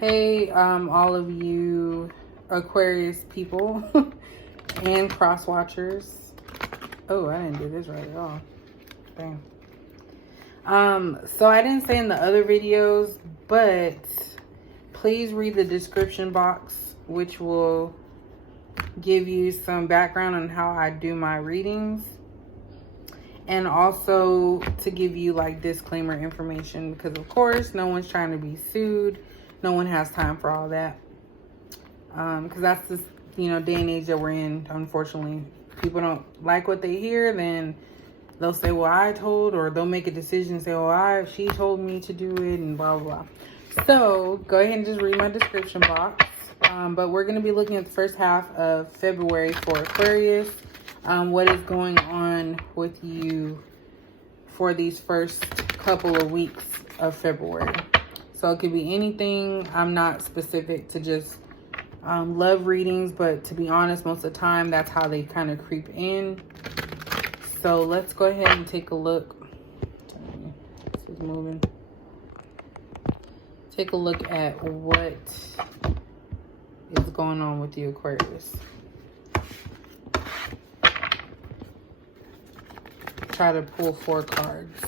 Hey, all of you Aquarius people and cross watchers. Oh, I didn't do this right at all. Dang. So I didn't say in the other videos, but please read the description box, which will give you some background on how I do my readings. And also to give you like disclaimer information, because of course no one's trying to be sued. No one has time for all that. Because that's just, day and age that we're in, unfortunately. People don't like what they hear, then they'll say, well, I told, or they'll make a decision and say, oh, she told me to do it, and blah, blah, blah. So go ahead and just read my description box. But we're going to be looking at the first half of February for Aquarius. What is going on with you for these first couple of weeks of February. So it could be anything. I'm not specific to just love readings, but to be honest, most of the time that's how they kind of creep in. So let's go ahead and take a look. This is moving. Take a look at what is going on with the Aquarius. Try to pull 4 cards.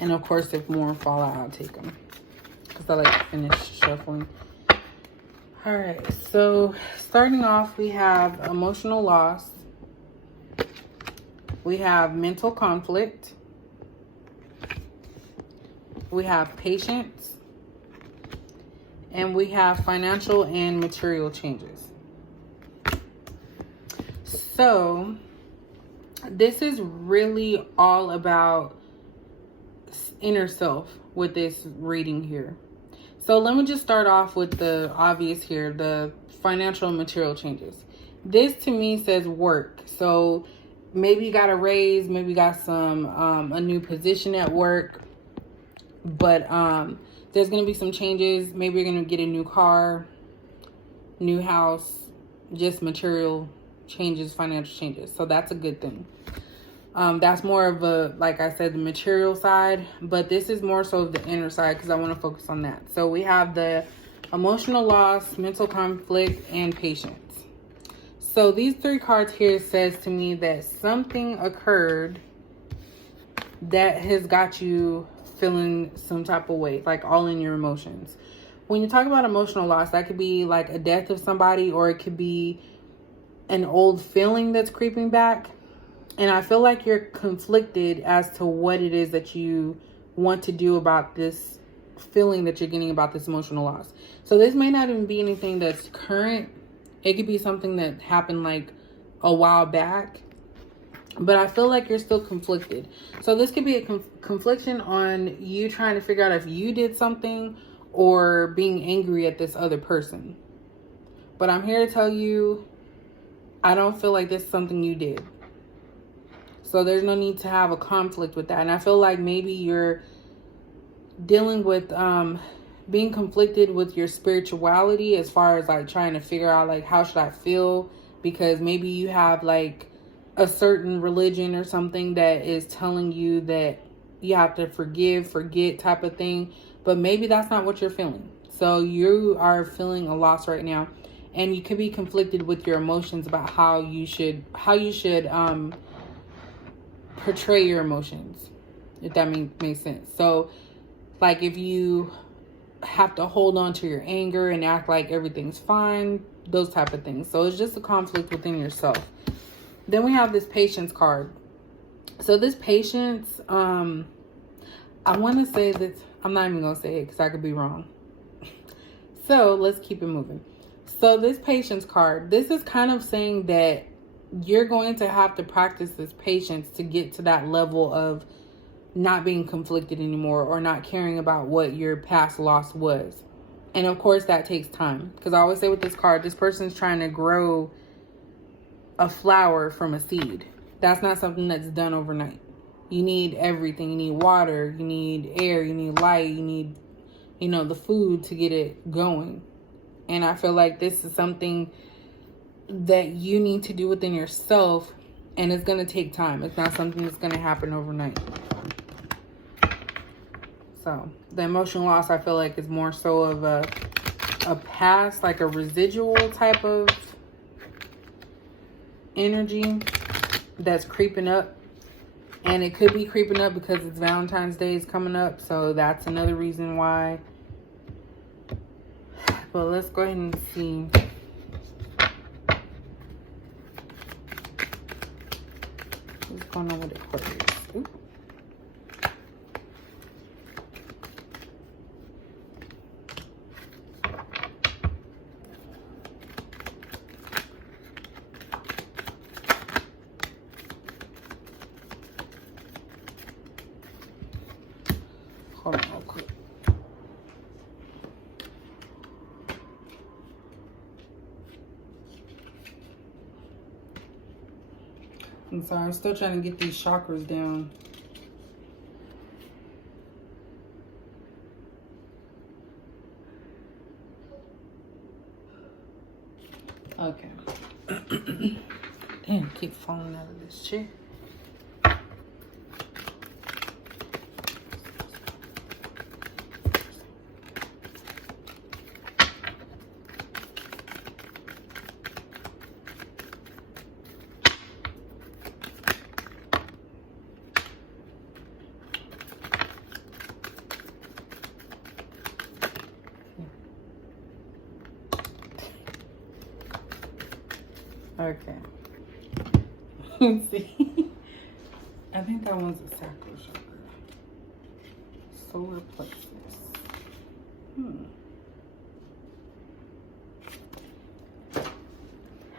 And of course, if more fall out, I'll take them, because I like to finish shuffling. All right, so starting off, we have emotional loss. We have mental conflict. We have patience. And we have financial and material changes. So this is really all about inner self with this reading here. So let me just start off with the obvious here, the financial and material changes. This to me says work. So maybe you got a raise, maybe you got some a new position at work, but there's going to be some changes. Maybe you're going to get a new car, new house, just material changes, financial changes. So that's a good thing. That's more of a, like I said, the material side, but this is more so the inner side because I want to focus on that. So we have the emotional loss, mental conflict, and patience. So these 3 cards here says to me that something occurred that has got you feeling some type of way, like all in your emotions. When you talk about emotional loss, that could be like a death of somebody, or it could be an old feeling that's creeping back. And I feel like you're conflicted as to what it is that you want to do about this feeling that you're getting about this emotional loss. So this may not even be anything that's current. It could be something that happened like a while back. But I feel like you're still conflicted. So this could be a confliction on you trying to figure out if you did something or being angry at this other person. But I'm here to tell you, I don't feel like this is something you did. So there's no need to have a conflict with that. And I feel like maybe you're dealing with being conflicted with your spirituality as far as like trying to figure out like, how should I feel? Because maybe you have like a certain religion or something that is telling you that you have to forgive, forget type of thing. But maybe that's not what you're feeling. So you are feeling a loss right now. And you could be conflicted with your emotions about how you should portray your emotions, if that makes sense. So like if you have to hold on to your anger and act like everything's fine, those type of things. So it's just a conflict within yourself. Then we have this patience card. So this patience, I want to say that, I'm not even going to say it because I could be wrong. So let's keep it moving. So this patience card, this is kind of saying that you're going to have to practice this patience to get to that level of not being conflicted anymore or not caring about what your past loss was. And of course that takes time, because I always say with this card, this person's trying to grow a flower from a seed. That's not something that's done overnight. You need everything. You need water, you need air, you need light, you need, the food to get it going. And I feel like this is something that you need to do within yourself, and it's going to take time. It's not something that's going to happen overnight. So the emotional loss, I feel like, is more so of a past, like a residual type of energy that's creeping up. And it could be creeping up because it's Valentine's Day is coming up. So that's another reason why. But let's go ahead and see. What's going on with Aquarius? Ooh. Hold on real quick. I'm sorry, I'm still trying to get these chakras down. Okay. Damn, keep falling out of this chair. Okay. Let's see. I think that one's a sacral chakra. Solar plexus.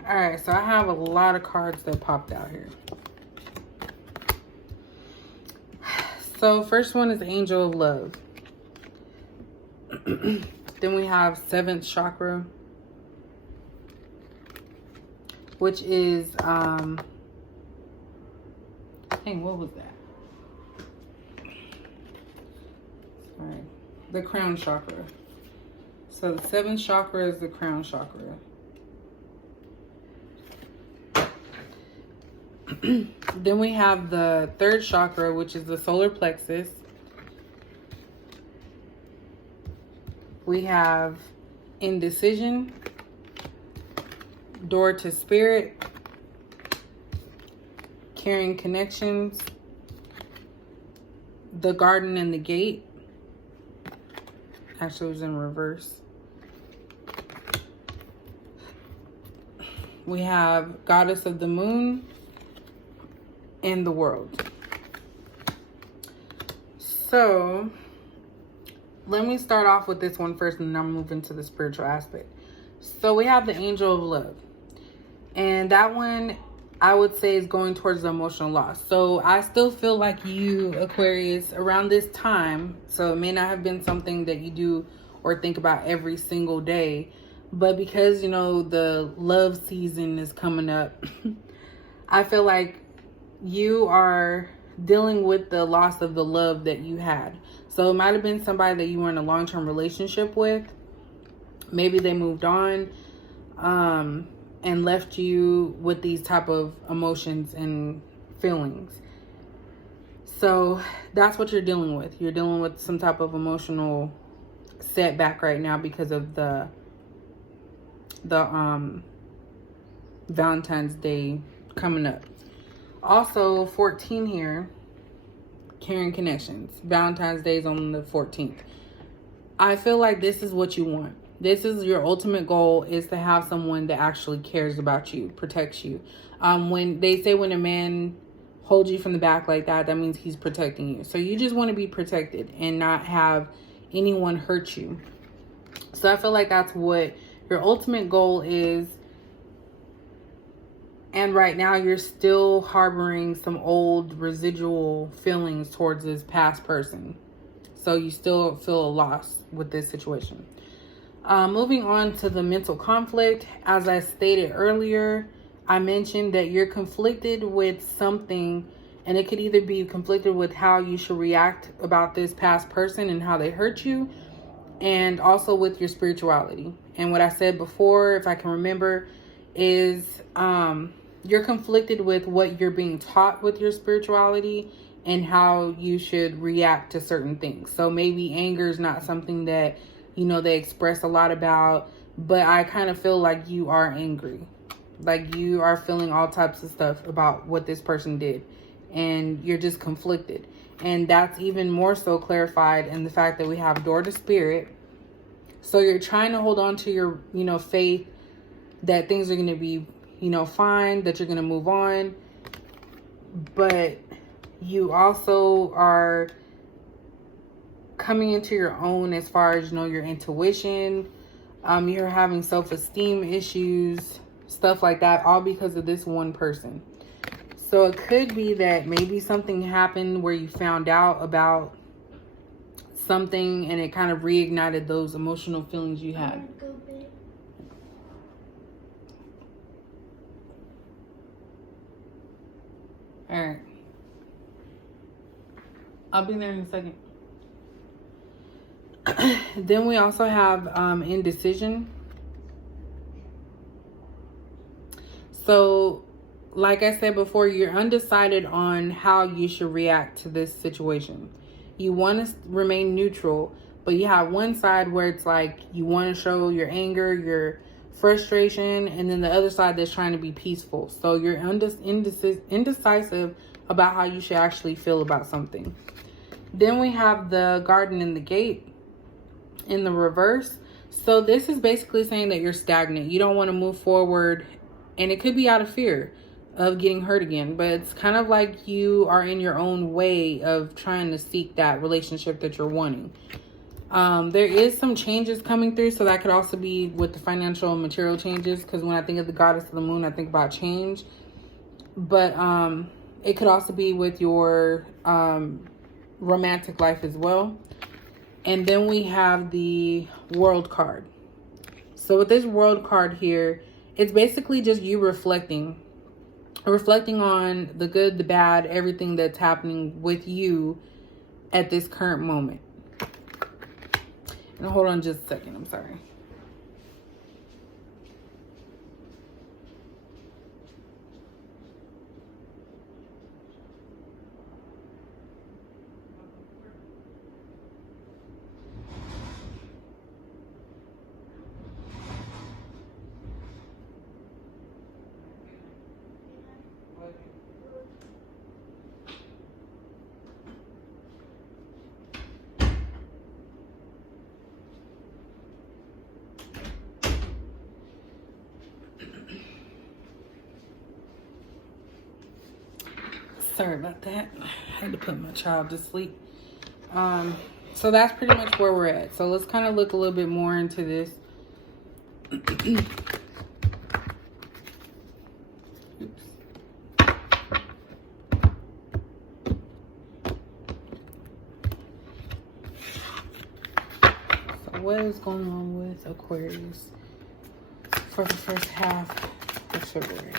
Alright, so I have a lot of cards that popped out here. So first one is Angel of Love. Then we have 7th chakra, which is, dang, what was that? Sorry, the crown chakra. So the 7th chakra is the crown chakra. Then we have the 3rd chakra, which is the solar plexus. We have indecision, door to spirit, caring connections, the garden and the gate. Actually, it was in reverse. We have goddess of the moon and the world. So let me start off with this one first, and then I'll move into the spiritual aspect. So we have the Angel of Love. And that one, I would say, is going towards the emotional loss. So I still feel like you, Aquarius, around this time, so it may not have been something that you do or think about every single day, but because, you know, the love season is coming up, I feel like you are dealing with the loss of the love that you had. So it might have been somebody that you were in a long-term relationship with. Maybe they moved on and left you with these type of emotions and feelings. So that's what you're dealing with. You're dealing with some type of emotional setback right now because of the Valentine's Day coming up. Also, 14 here, caring connections. Valentine's Day is on the 14th. I feel like this is what you want. This is your ultimate goal, is to have someone that actually cares about you, protects you. When they say when a man holds you from the back like that, that means he's protecting you. So you just want to be protected and not have anyone hurt you. So I feel like that's what your ultimate goal is. And right now you're still harboring some old residual feelings towards this past person. So you still feel a loss with this situation. Moving on to the mental conflict. As I stated earlier, I mentioned that you're conflicted with something, and it could either be conflicted with how you should react about this past person and how they hurt you, and also with your spirituality. And what I said before, if I can remember, is you're conflicted with what you're being taught with your spirituality and how you should react to certain things. So maybe anger is not something that, you know, they express a lot about, but I kind of feel like you are angry. Like you are feeling all types of stuff about what this person did, and you're just conflicted. And that's even more so clarified in the fact that we have door to spirit. So you're trying to hold on to your, you know, faith that things are going to be, you know, fine, that you're going to move on. But you also are coming into your own as far as, you know, your intuition. You're having self-esteem issues, stuff like that, all because of this one person. So it could be that maybe something happened where you found out about something and it kind of reignited those emotional feelings you had. All right. I'll be there in a second. Then we also have indecision. So, like I said before, you're undecided on how you should react to this situation. You want to remain neutral, but you have one side where it's like you want to show your anger, your frustration, and then the other side that's trying to be peaceful. So you're indecisive about how you should actually feel about something. Then we have the garden and the gate in the reverse. So this is basically saying that you're stagnant. You don't want to move forward, and it could be out of fear of getting hurt again, but it's kind of like you are in your own way of trying to seek that relationship that you're wanting. There is some changes coming through, so that could also be with the financial and material changes, because when I think of the goddess of the moon, I think about change. But it could also be with your romantic life as well. And then we have the world card. So with this world card here, it's basically just you reflecting on the good, the bad, everything that's happening with you at this current moment. And hold on just a second, I'm sorry. Sorry about that. I had to put my child to sleep. So that's pretty much where we're at. So let's kind of look a little bit more into this. Oops. So what is going on with Aquarius for the first half of February?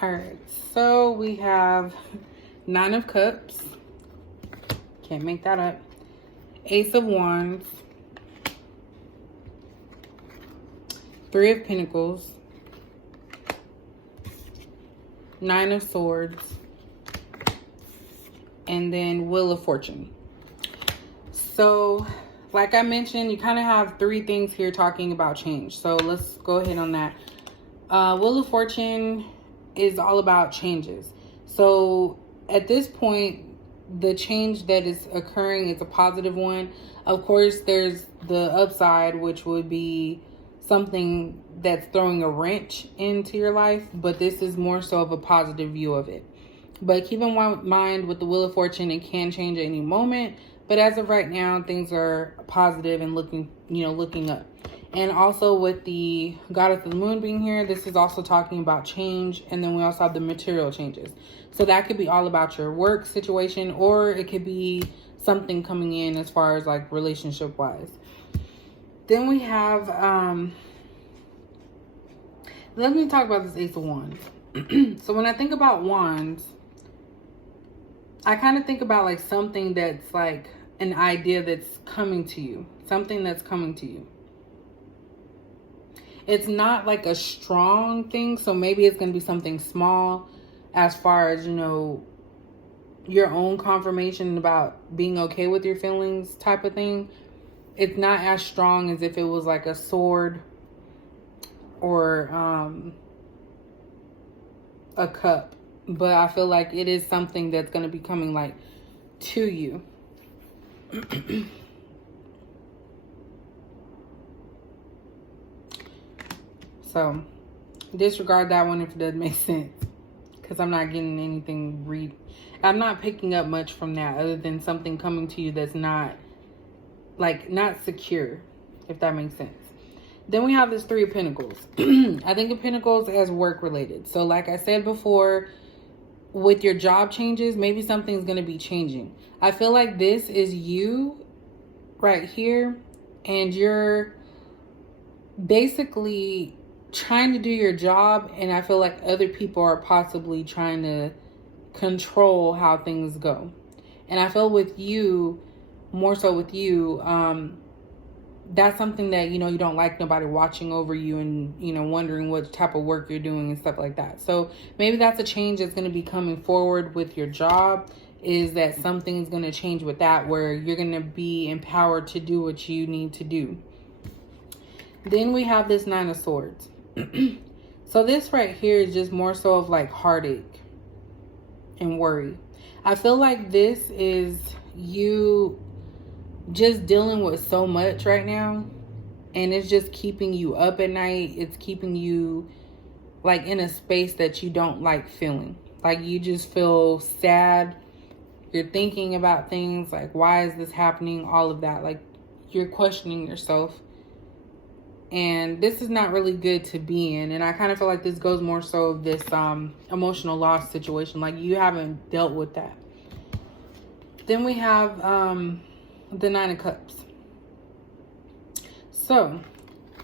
All right, so we have 9 of Cups. Can't make that up. Ace of Wands. 3 of Pentacles. 9 of Swords. And then Wheel of Fortune. So, like I mentioned, you kind of have 3 things here talking about change. So let's go ahead on that. Wheel of Fortune is all about changes. So at this point, the change that is occurring is a positive one. Of course, there's the upside, which would be something that's throwing a wrench into your life, but this is more so of a positive view of it. But keep in mind with the Wheel of Fortune, it can change at any moment, but as of right now, things are positive and looking up. And also with the Goddess of the Moon being here, this is also talking about change. And then we also have the material changes. So that could be all about your work situation, or it could be something coming in as far as like relationship wise. Then we have, let me talk about this Ace of Wands. So when I think about wands, I kind of think about like something that's like an idea that's coming to you. Something that's coming to you. It's not like a strong thing. So maybe it's going to be something small as far as, you know, your own confirmation about being okay with your feelings type of thing. It's not as strong as if it was like a sword or a cup. But I feel like it is something that's going to be coming like to you. So disregard that one if it doesn't make sense, because I'm not getting anything I'm not picking up much from that other than something coming to you that's not secure, if that makes sense. Then we have this Three of Pentacles. I think of Pentacles as work related. So like I said before, with your job changes, maybe something's going to be changing. I feel like this is you right here, and you're basically trying to do your job, and I feel like other people are possibly trying to control how things go. And I feel with you, more so with you, that's something that, you know, you don't like nobody watching over you and, you know, wondering what type of work you're doing and stuff like that. So maybe that's a change that's going to be coming forward with your job, is that something's going to change with that, where you're going to be empowered to do what you need to do. Then we have this Nine of Swords. So this right here is just more so of like heartache and worry. I feel like this is you just dealing with so much right now, and it's just keeping you up at night. It's keeping you like in a space that you don't like feeling. Like you just feel sad. You're thinking about things like, why is this happening? All of that. Like you're questioning yourself. And this is not really good to be in. And I kind of feel like this goes more so of this emotional loss situation. Like you haven't dealt with that. Then we have the Nine of Cups. So,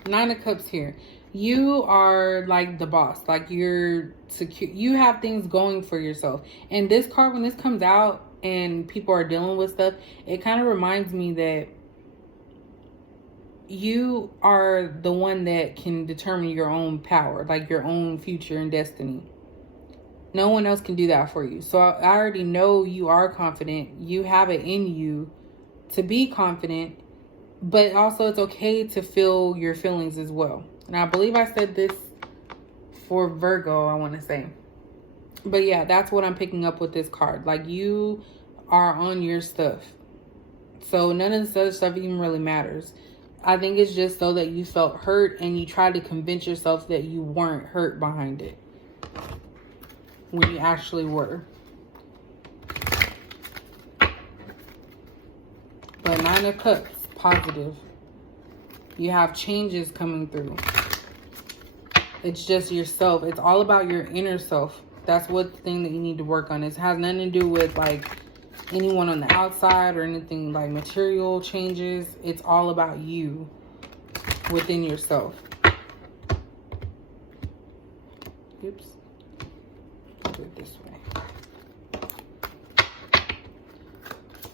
Nine of Cups here. You are like the boss. Like you're secure. You have things going for yourself. And this card, when this comes out and people are dealing with stuff, it kind of reminds me that you are the one that can determine your own power, like your own future and destiny. No one else can do that for you. So I already know you are confident. You have it in you to be confident, but also it's okay to feel your feelings as well. And I believe I said this for Virgo, I want to say. But yeah, that's what I'm picking up with this card. Like you are on your stuff. So none of this other stuff even really matters. I think it's just so that you felt hurt and you tried to convince yourself that you weren't hurt behind it, when you actually were. But Nine of Cups, positive. You have changes coming through. It's just yourself. It's all about your inner self. That's what the thing that you need to work on. It has nothing to do with like anyone on the outside or anything like material changes. It's all about you within yourself. Oops. Do it this way.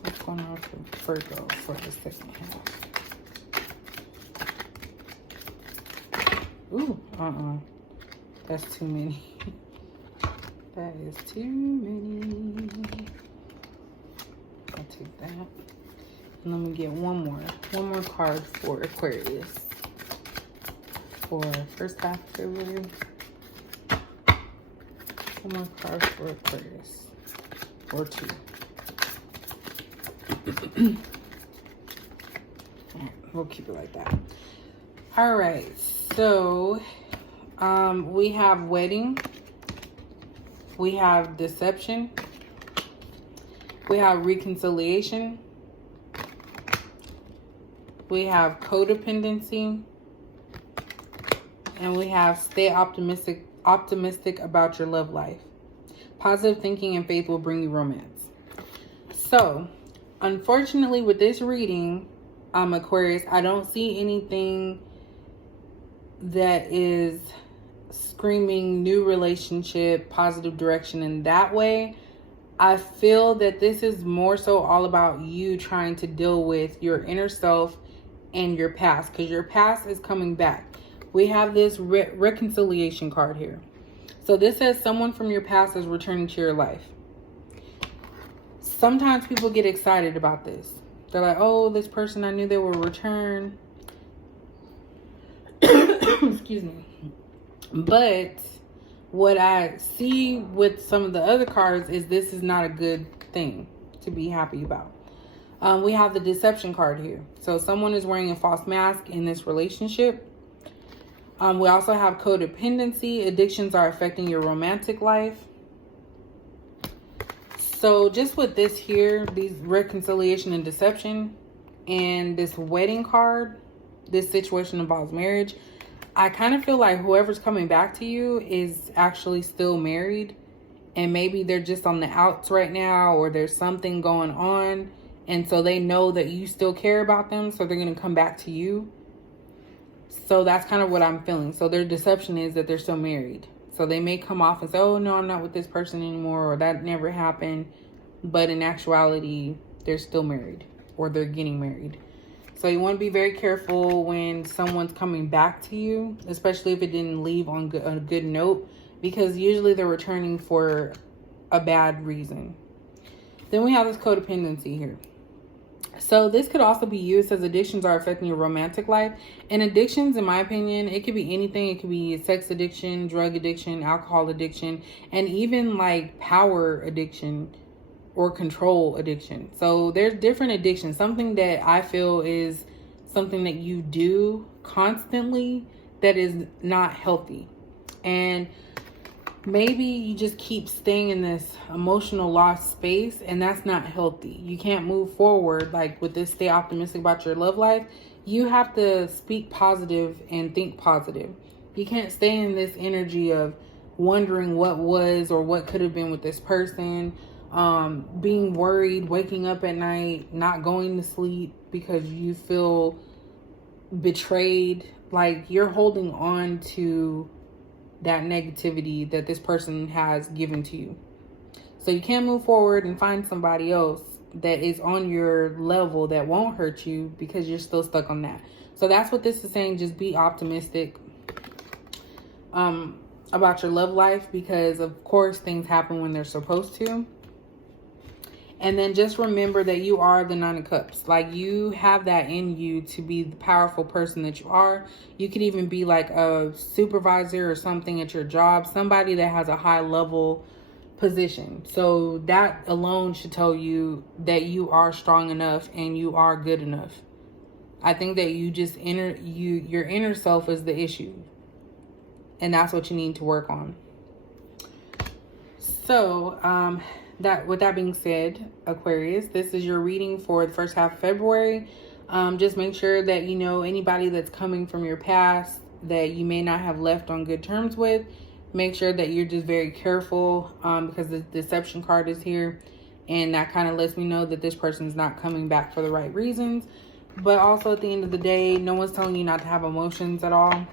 What's going on for Virgo for the second half? Ooh, that's too many. That is too many. I'll take that. And let me get one more card for Aquarius for first half of February. One more card for Aquarius, or two. All right, we'll keep it like that. All right, so we have wedding, we have deception, we have reconciliation, we have codependency, and we have stay optimistic about your love life. Positive thinking and faith will bring you romance. So unfortunately, with this reading, Aquarius, I don't see anything that is screaming new relationship, positive direction in that way. I feel that this is more so all about you trying to deal with your inner self and your past, because your past is coming back. We have this reconciliation card here. So this says someone from your past is returning to your life. Sometimes people get excited about this. They're like, oh, this person, I knew they would return. Excuse me. But what I see with some of the other cards is this is not a good thing to be happy about. We have the deception card here. So someone is wearing a false mask in this relationship. We also have codependency. Addictions are affecting your romantic life. So just with this here, these reconciliation and deception, and this wedding card, this situation involves marriage. I kind of feel like whoever's coming back to you is actually still married, and maybe they're just on the outs right now, or there's something going on, and so they know that you still care about them, so they're going to come back to you. So that's kind of what I'm feeling. So their deception is that they're still married. So they may come off and say, oh, no, I'm not with this person anymore, or that never happened. But in actuality, they're still married, or they're getting married. So you want to be very careful when someone's coming back to you, especially if it didn't leave on a good note, because usually they're returning for a bad reason. Then we have this codependency here. So this could also be used as addictions are affecting your romantic life. And addictions, in my opinion, it could be anything. It could be sex addiction, drug addiction, alcohol addiction, and even like power addiction or control addiction. So there's different addictions. Something that I feel is something that you do constantly that is not healthy. And maybe you just keep staying in this emotional loss space, and that's not healthy. You can't move forward like with this, stay optimistic about your love life. You have to speak positive and think positive. You can't stay in this energy of wondering what was or what could have been with this person, being worried, waking up at night, not going to sleep because you feel betrayed. Like you're holding on to that negativity that this person has given to you. So you can't move forward and find somebody else that is on your level that won't hurt you because you're still stuck on that. So that's what this is saying. Just be optimistic about your love life, because of course things happen when they're supposed to. And then just remember that you are the Nine of Cups. Like you have that in you to be the powerful person that you are. You could even be like a supervisor or something at your job. Somebody that has a high level position. So that alone should tell you that you are strong enough and you are good enough. I think that you just your inner self is the issue. And that's what you need to work on. So, with that being said, Aquarius, this is your reading for the first half of February. Just make sure that you know anybody that's coming from your past that you may not have left on good terms with. Make sure that you're just very careful because the deception card is here. And that kind of lets me know that this person is not coming back for the right reasons. But also at the end of the day, no one's telling you not to have emotions at all.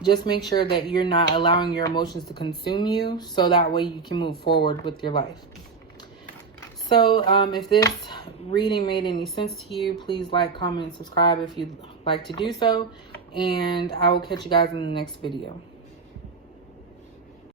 Just make sure that you're not allowing your emotions to consume you, so that way you can move forward with your life. So if this reading made any sense to you, please like, comment, and subscribe if you'd like to do so. And I will catch you guys in the next video.